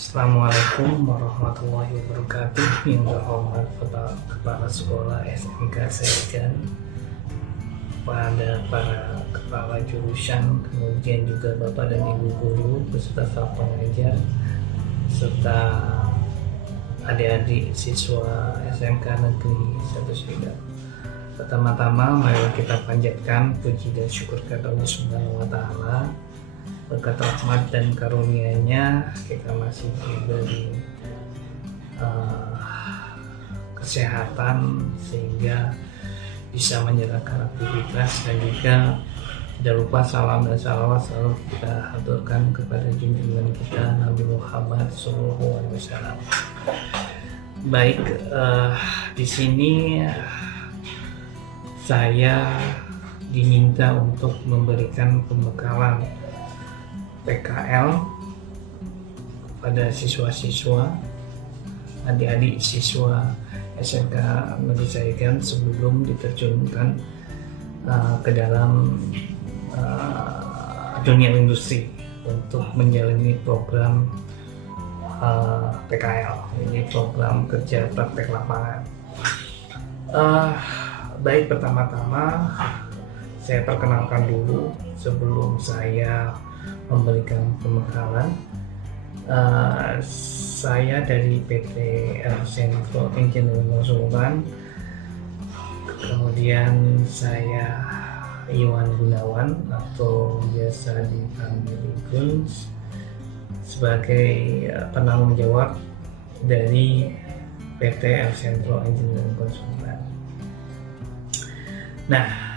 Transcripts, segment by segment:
Assalamualaikum warahmatullahi wabarakatuh. Yang terhormat Kepala Sekolah SMK Saikan, pada para kepala jurusan, kemudian juga Bapak dan Ibu guru beserta staf pengajar, serta adik-adik siswa SMK Negeri 1 Saikan. Pertama-tama mari kita panjatkan puji dan syukur kepada Allah Subhanahu wa Ta'ala. Berkat rahmat dan karunia-Nya kita masih diberi kesehatan sehingga bisa menjalankan aktivitas, dan juga tidak lupa salam dan salawat selalu kita haturkan kepada junjungan kita Nabi Muhammad SAW. Baik, di sini saya diminta untuk memberikan pembekalan PKL pada siswa-siswa, adik-adik siswa SMK Negeri Saikan sebelum diterjunkan ke dalam dunia industri untuk menjalani program PKL. Ini program kerja praktek lapangan. Baik, pertama-tama saya perkenalkan dulu sebelum saya memberikan pembekalan. Saya dari PT Centro Engineering Konsultan, kemudian saya Iwan Gunawan atau biasa dipanggil Guns, sebagai penanggung jawab dari PT Centro Engineering Konsultan. Nah,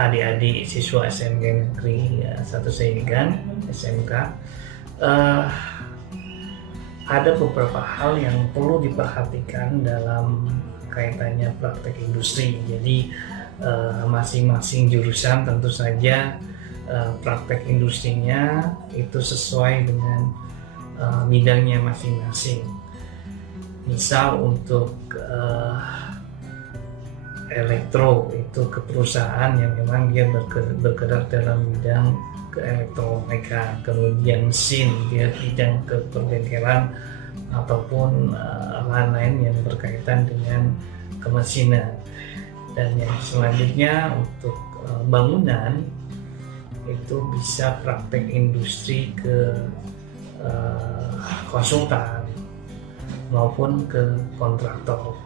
adik-adik siswa SMK Negeri 1 Saikan SMK, ada beberapa hal yang perlu diperhatikan dalam kaitannya praktek industri. Jadi masing-masing jurusan tentu saja praktek industrinya itu sesuai dengan bidangnya masing-masing. Misal untuk elektro itu ke perusahaan yang memang dia bergerak dalam bidang ke elektronika, kemudian mesin dia bidang ke perbengkelan ataupun lain-lain yang berkaitan dengan kemesinan. Dan yang selanjutnya untuk bangunan itu bisa praktek industri ke konsultan maupun ke kontraktor.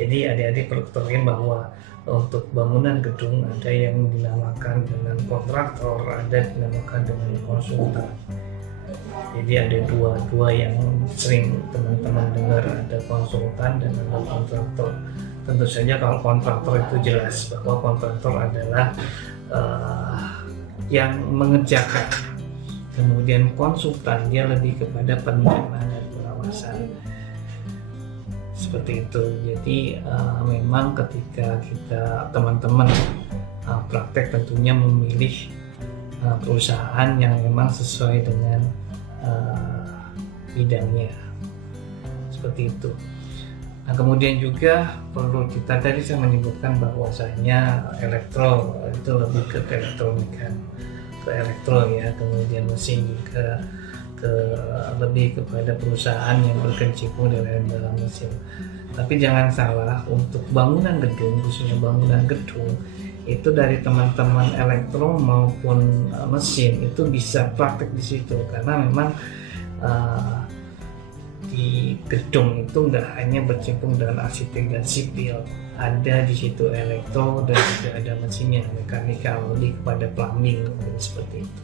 Jadi adik-adik perlu ketahui bahwa untuk bangunan gedung ada yang dinamakan dengan kontraktor, ada dinamakan dengan konsultan. Jadi ada dua yang sering teman-teman dengar, ada konsultan dan ada kontraktor. Tentu saja kalau kontraktor itu jelas bahwa kontraktor adalah yang mengerjakan. Kemudian konsultan dia lebih kepada penerimaan dan pengawasan. Seperti itu. Jadi memang ketika kita teman-teman praktek tentunya memilih perusahaan yang memang sesuai dengan bidangnya, seperti itu. Nah, kemudian juga perlu kita, tadi saya menyebutkan bahwasanya elektro itu lebih ke elektronika, ke elektro ya, kemudian mesin juga lebih kepada perusahaan yang berkecimpung dalam mesin. Tapi jangan salah, untuk bangunan gedung, khususnya bangunan gedung itu dari teman-teman elektro maupun mesin itu bisa praktek di situ, karena memang di gedung itu nggak hanya berkecimpung dengan arsitek dan sipil, ada di situ elektro dan juga ada mesinnya, mekanikal, lebih kepada plumbing seperti itu.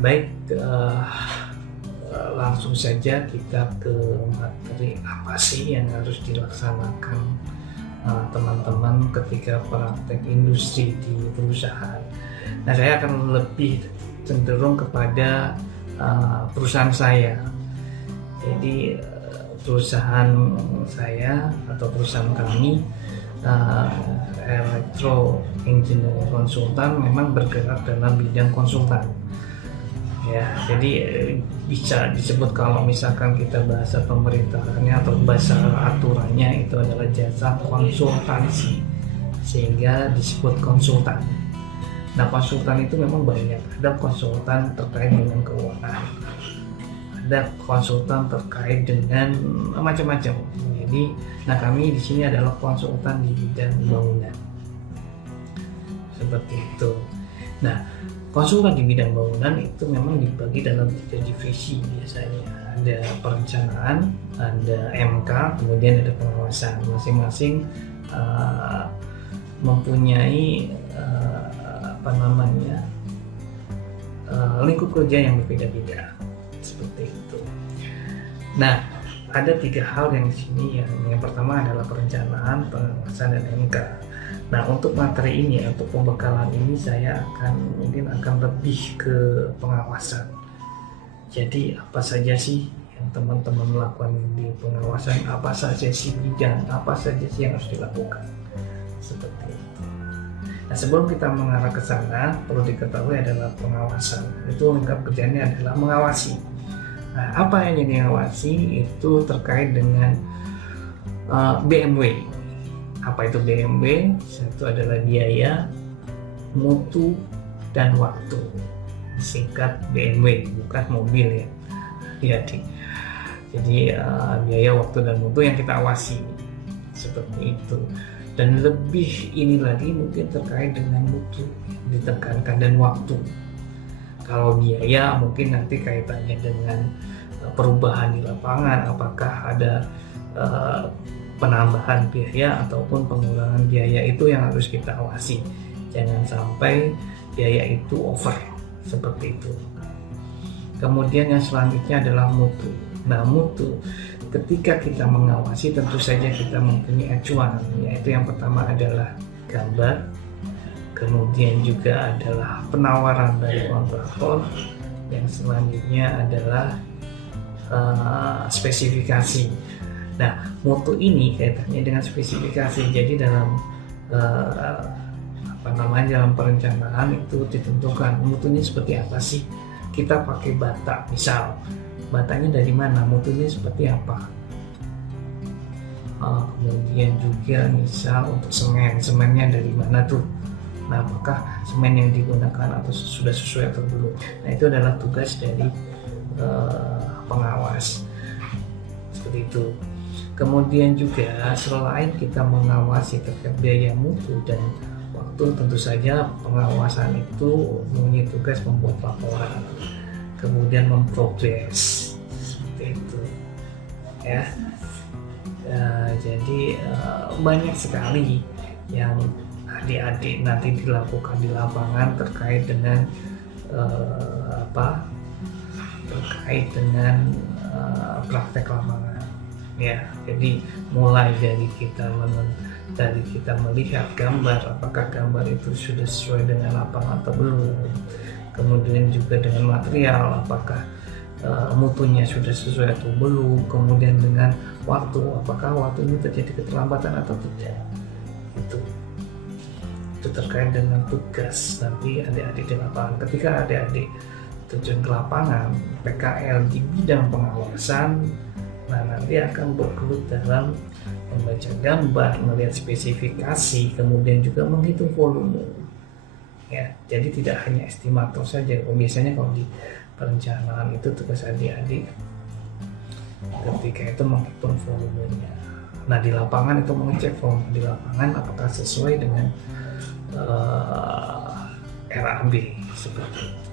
Baik, langsung saja kita ke materi apa sih yang harus dilaksanakan teman-teman ketika praktek industri di perusahaan. Nah, saya akan lebih cenderung kepada perusahaan saya. Jadi perusahaan saya atau perusahaan kami, Elektro Engineering Konsultan, memang bergerak dalam bidang konsultan. Ya, jadi bisa disebut kalau misalkan kita bahasa pemerintahannya atau bahasa aturannya itu adalah jasa konsultansi, sehingga disebut konsultan. Nah, konsultan itu memang banyak. Ada konsultan terkait dengan keuangan, ada konsultan terkait dengan macam-macam. Jadi, nah kami di sini adalah konsultan di bidang bangunan. Seperti itu. Nah, konsultan di bidang bangunan itu memang dibagi dalam 3 divisi biasanya. Ada perencanaan, ada MK, kemudian ada pengawasan. Masing-masing mempunyai lingkup kerja yang berbeda-beda, seperti itu. Nah, ada 3 hal yang di sini. Yang pertama adalah perencanaan, pengawasan, dan MK. Nah, untuk materi ini, untuk pembekalan ini saya mungkin akan lebih ke pengawasan. Jadi apa saja sih yang teman-teman lakukan di pengawasan, apa saja sih bidang, apa saja sih yang harus dilakukan, seperti itu. Nah, sebelum kita mengarah ke sana, perlu diketahui adalah pengawasan. Itu lingkup kerjanya adalah mengawasi. Nah, apa yang diawasi itu terkait dengan BMW. Apa itu BMW? Satu adalah biaya, mutu, dan waktu. Singkat BMW, bukan mobil ya. Jadi biaya, waktu, dan mutu yang kita awasi, seperti itu. Dan lebih ini lagi mungkin terkait dengan mutu yang ditekankan dan waktu. Kalau biaya mungkin nanti kaitannya dengan perubahan di lapangan, apakah ada penambahan biaya ataupun pengurangan biaya, itu yang harus kita awasi. Jangan sampai biaya itu over, seperti itu. Kemudian yang selanjutnya adalah mutu. Nah, mutu ketika kita mengawasi tentu saja kita mempunyai acuan, yaitu yang pertama adalah gambar, kemudian juga adalah penawaran dari kontraktor, yang selanjutnya adalah spesifikasi. Nah, mutu ini kaitannya dengan spesifikasi. Jadi dalam dalam perencanaan itu ditentukan mutunya seperti apa sih. Kita pakai bata, misal batanya dari mana, mutunya seperti apa. Kemudian juga misal untuk semennya dari mana tuh. Nah, apakah semen yang digunakan atau sudah sesuai atau belum. Nah, itu adalah tugas dari pengawas, seperti itu. Kemudian juga selain kita mengawasi terkait biaya mutu dan waktu, tentu saja pengawasan itu mempunyai tugas membuat laporan, kemudian memprogres, seperti itu ya. Jadi banyak sekali yang adik-adik nanti dilakukan di lapangan terkait dengan terkait dengan praktek lapangan ya. Jadi mulai dari kita melihat gambar, apakah gambar itu sudah sesuai dengan lapangan atau belum, kemudian juga dengan material, apakah mutunya sudah sesuai atau belum, kemudian dengan waktu, apakah waktu ini terjadi keterlambatan atau tidak. Itu terkait dengan tugas nanti adik-adik di lapangan. Ketika adik-adik terjun ke lapangan PKL di bidang pengawasan, nah nanti akan bergelut dalam membaca gambar, melihat spesifikasi, kemudian juga menghitung volume ya. Jadi tidak hanya estimator saja. Biasanya kalau di perencanaan itu tugas adik-adik ketika itu menghitung volumenya. Nah, di lapangan itu mengecek volume di lapangan apakah sesuai dengan RAB, seperti itu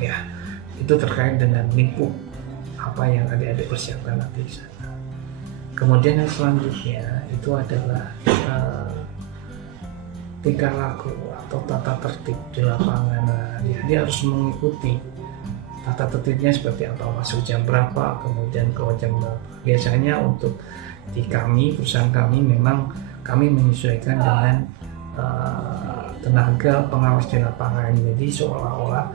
ya. Itu terkait dengan lingkup apa yang adik-adik persiapkan nanti di sana. Kemudian yang selanjutnya itu adalah tingkah laku atau tata tertib di lapangan. Nah, dia harus mengikuti tata tertibnya seperti apa, masuk jam berapa, kemudian keluar jam berapa. Biasanya untuk di kami, perusahaan kami, memang kami menyesuaikan dengan tenaga pengawas di lapangan. Jadi seolah-olah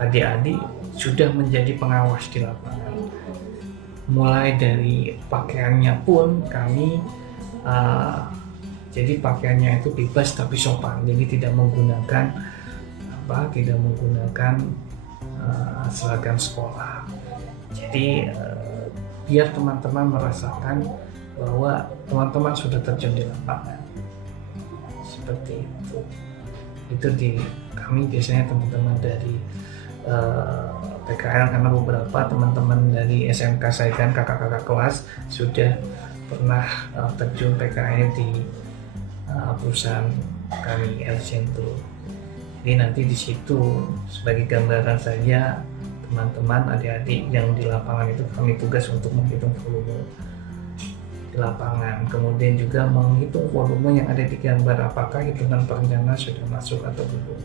adik-adik sudah menjadi pengawas di lapangan. Mulai dari pakaiannya pun kami jadi pakaiannya itu bebas tapi sopan. Jadi tidak menggunakan seragam sekolah. Jadi biar teman-teman merasakan bahwa teman-teman sudah terjun di lapangan, seperti itu itu kami biasanya teman-teman dari PKL, karena beberapa teman-teman dari SMK saya kan kakak-kakak kelas sudah pernah terjun PKL di perusahaan kami Elcento. Jadi nanti di situ sebagai gambaran saja, teman-teman adik-adik yang di lapangan itu kami tugas untuk menghitung volume di lapangan, kemudian juga menghitung volume yang ada di gambar, apakah hitungan perencana sudah masuk atau belum.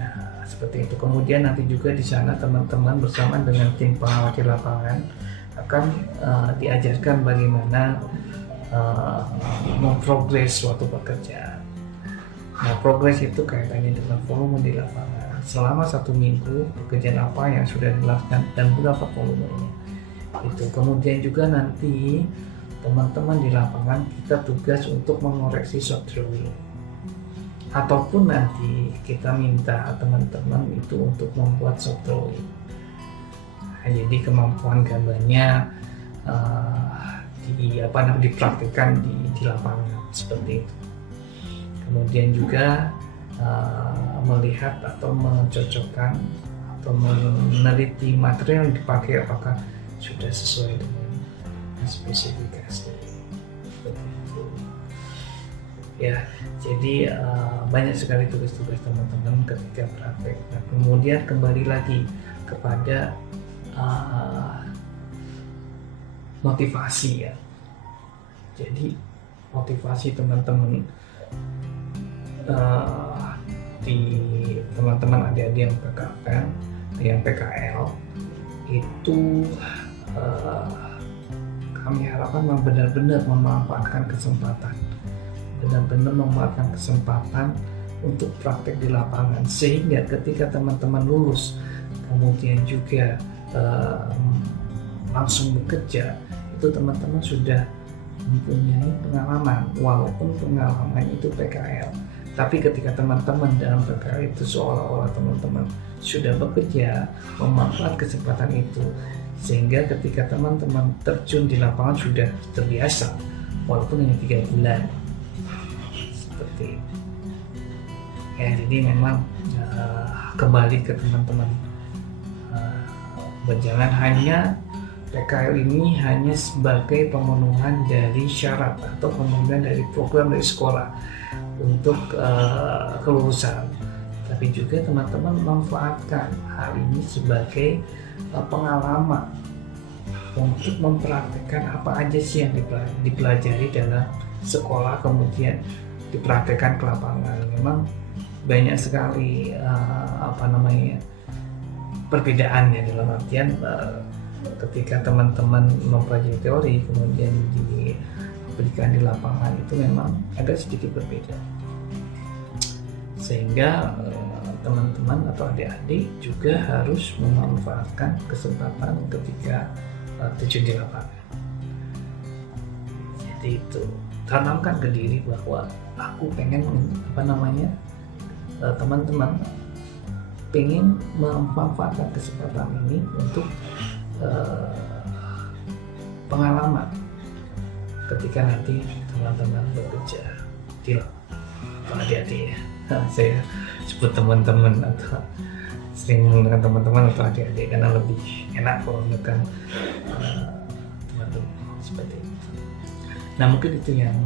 Nah, seperti itu. Kemudian nanti juga di sana teman-teman bersama dengan tim pengawas di lapangan akan diajarkan bagaimana memprogres suatu pekerjaan. Nah, progres itu kaitannya dengan volume di lapangan. Selama 1 minggu pekerjaan apa yang sudah dilakukan dan berapa volumenya. Itu. Kemudian juga nanti teman-teman di lapangan kita tugas untuk mengoreksi short drawing. Ataupun nanti kita minta teman-teman itu untuk membuat short drawing. Nah, jadi kemampuan gambarnya dipraktikkan di lapangan seperti itu. Kemudian juga melihat atau mencocokkan atau meneliti material yang dipakai apakah sudah sesuai dengan spesifikasi seperti itu. Ya, jadi banyak sekali tugas-tugas teman-teman ketika praktek. Nah, kemudian kembali lagi kepada motivasi ya. Jadi motivasi teman-teman di teman-teman adik-adik yang PKL itu kami harapkan benar-benar memanfaatkan kesempatan, untuk praktek di lapangan, sehingga ketika teman-teman lulus kemudian juga langsung bekerja, itu teman-teman sudah mempunyai pengalaman, walaupun pengalaman itu PKL. Tapi ketika teman-teman dalam PKL itu seolah-olah teman-teman sudah bekerja, memanfaatkan kesempatan itu, sehingga ketika teman-teman terjun di lapangan sudah terbiasa, walaupun hanya 3 bulan. Seperti itu. Ya, jadi memang kembali ke teman-teman, berjalan hanya PKL ini hanya sebagai pemenuhan dari syarat atau pemenuhan dari program dari sekolah untuk kelulusan, tapi juga teman-teman memanfaatkan hal ini sebagai pengalaman untuk mempraktekkan apa aja sih yang dipelajari dalam sekolah, kemudian dipraktekkan ke lapangan. Memang banyak sekali perbedaannya, dalam artian ketika teman-teman mempelajari teori kemudian diberikan di lapangan itu memang agak sedikit berbeda, sehingga teman-teman atau adik-adik juga harus memanfaatkan kesempatan ketika terjun di lapangan. Jadi itu, tanamkan ke diri bahwa aku pengen teman-teman pengen memanfaatkan kesempatan ini untuk pengalaman ketika nanti teman-teman bekerja di lapangan. Adik-adik ya, saya sebut teman-teman atau sering menggunakan teman-teman atau adik-adik karena lebih enak kalau menggunakan teman-teman seperti itu. Nah, mungkin itu yang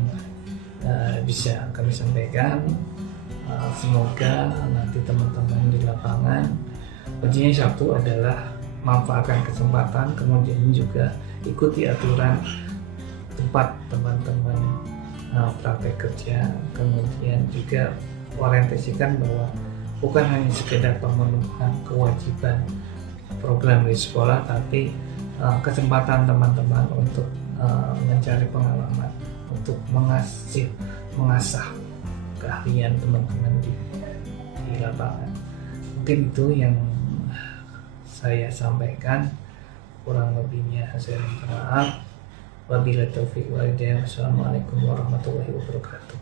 bisa kami sampaikan. Semoga nanti teman-teman di lapangan, kuncinya satu adalah manfaatkan kesempatan, kemudian juga ikuti aturan tempat teman-teman praktek kerja, kemudian juga orientasikan bahwa bukan hanya sekedar pemenuhan kewajiban program di sekolah, tapi kesempatan teman-teman untuk mencari pengalaman, untuk mengasah keahlian teman-teman di lapangan. Mungkin itu yang saya sampaikan, kurang lebihnya saya minta maaf. Wabillahi taufiq wal hidayah. Wassalamualaikum warahmatullahi wabarakatuh.